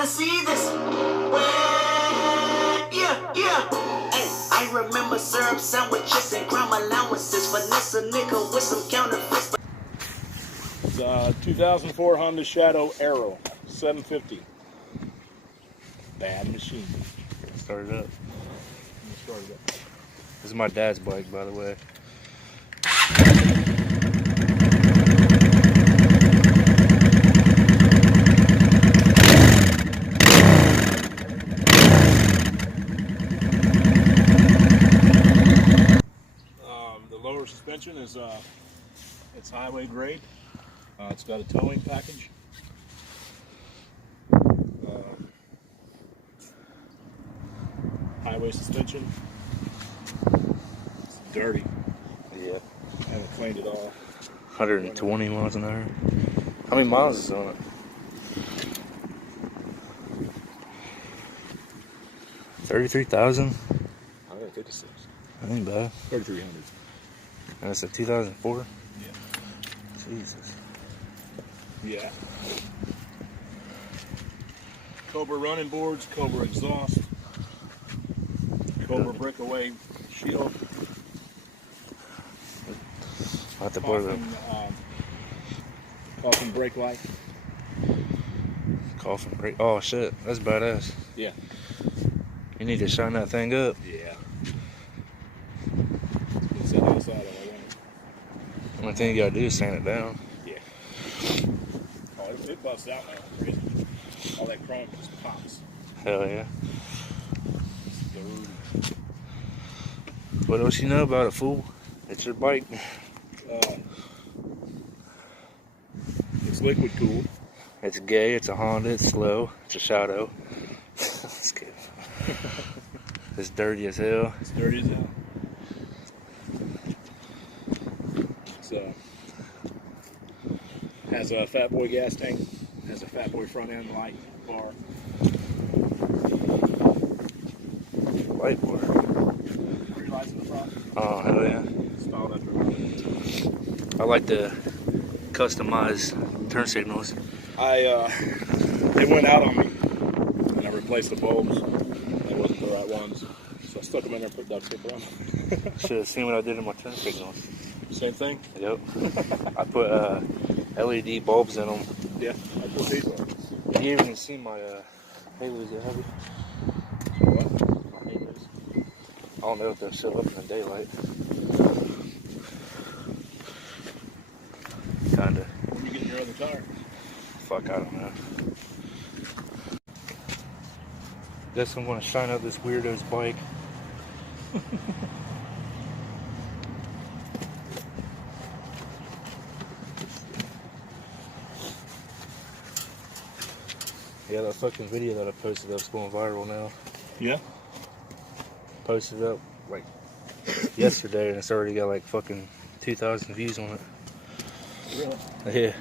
gotta see this. Yeah. Hey, I remember syrup sandwiches and crime allowances. Finesse a nigga with some counterfeits. It's a 2004 Honda Shadow Aero 750. Bad machine. Start it up. Start it up. This is my dad's bike, by the way. The lower suspension is it's highway grade. It's got a towing package. Highway suspension. It's dirty. Yeah. I haven't cleaned it all. 120 miles an hour. How many miles is on it? 33,000? 156. That ain't bad. 3,300. And it's a 2004? Yeah. Jesus. Yeah. Cobra running boards, Cobra exhaust, Cobra breakaway shield. I'll have to put it Coffin brake light. Coffin brake. Oh shit, that's badass. Yeah. You need to shine that thing up. Yeah. It's set outside of it. Only thing you gotta do is sand it down. Yeah. Oh, it busts out now. Crazy. All that chrome just pops. Hell yeah. Dude. What else you know about it, fool? It's your bike. It's liquid cooled. It's gay, it's a Honda, it's slow, it's a Shadow. It's good. It's dirty as hell. It's dirty as hell. Has a Fat Boy gas tank. Has a Fat Boy front end light bar. Light bar. 3 lights in the front. Oh, hell yeah. Installed after. I like to customize turn signals. They went out on me, and I replaced the bulbs. They wasn't the right ones, so I stuck them in there and put duct tape on. Should have seen what I did in my turn signals. Same thing. Yep. I put LED bulbs in them. Yeah, that's what these are. You even see my halos that heavy. What? My halos. I don't know if they'll show up in the daylight. Kinda. When you get your other tire. Fuck, I don't know. Guess I'm gonna shine up this weirdo's bike. Yeah, that fucking video that I posted up's going viral now. Yeah. Posted it up like yesterday and it's already got like fucking 2,000 views on it. Really? Yeah.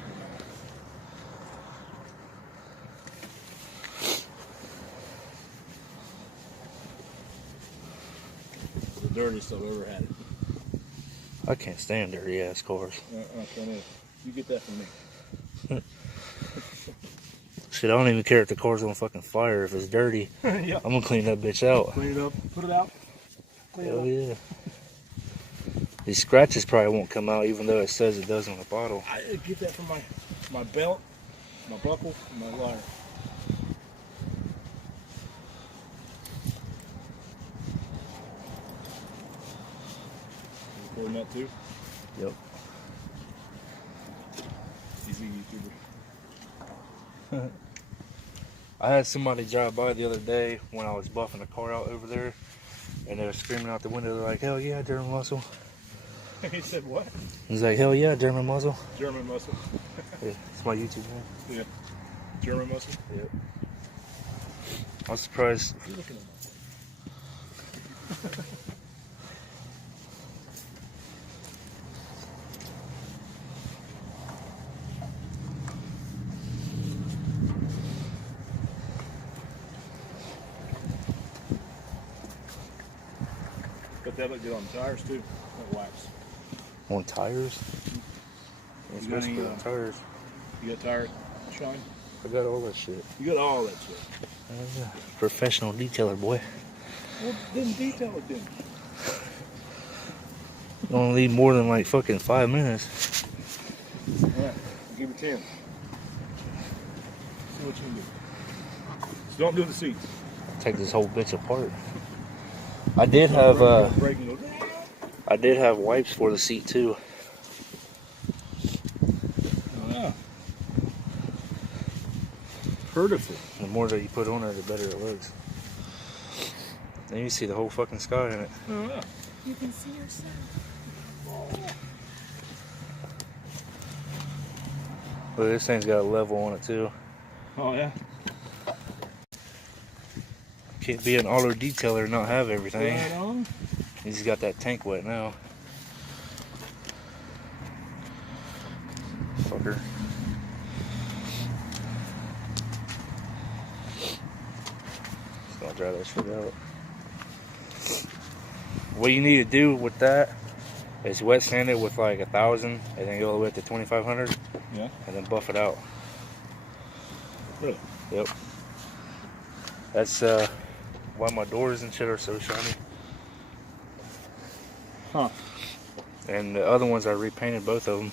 The dirtiest I've ever had it. I can't stand dirty ass cars. You get that from me. Shit, I don't even care if the car's on fucking fire. If it's dirty, Yeah. I'm gonna clean that bitch out. Clean it up, put it out. Hell yeah. These scratches probably won't come out even though it says it does on the bottle. I get that from my belt, my buckle, and my wire. You recording that too? Yep. Easy YouTuber. I had somebody drive by the other day when I was buffing a car out over there, and they were screaming out the window, they're like, hell yeah, German muscle. He said what? He's like, hell yeah, German muscle. German muscle. Yeah, it's my YouTube name. Yeah. German muscle. Yep. I was surprised. What are you looking at? But that look good on tires too. That wax. On tires? It's You got supposed to any, be on tires. You got tire shine? I got all that shit. You got all that shit. Professional detailer, boy. Well, then detail it then. You only need more than like fucking 5 minutes. Alright, give her 10. See what you can do. Just don't do the seats. Take this whole bitch apart. I did have I did have wipes for the seat too. Oh yeah. Beautiful. The more that you put on there, the better it looks. Then you see the whole fucking sky in it. Oh yeah. You can see yourself. Look, this thing's got a level on it too. Oh yeah. Can't be an auto detailer and not have everything. Right on. He's got that tank wet now. Fucker. Just gonna dry that shit out. What you need to do with that is wet sand it with like 1,000 and then go all the way up to 2,500. Yeah. And then buff it out. Really? Yep. That's why my doors and shit are so shiny. Huh. And the other ones I repainted both of them.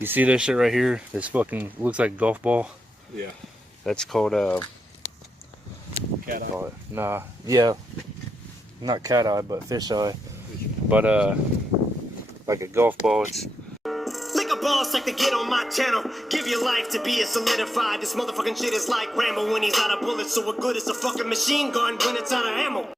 You see this shit right here? This fucking looks like a golf ball. Yeah. That's called Cat eye. nah, yeah, not cat eye, but fish eye. But like a golf ball. It's Lick a boss like to get on my channel. Give your life to be a solidified. This motherfucking shit is like Rambo when he's out of bullets. So what good is a fucking machine gun when it's out of ammo?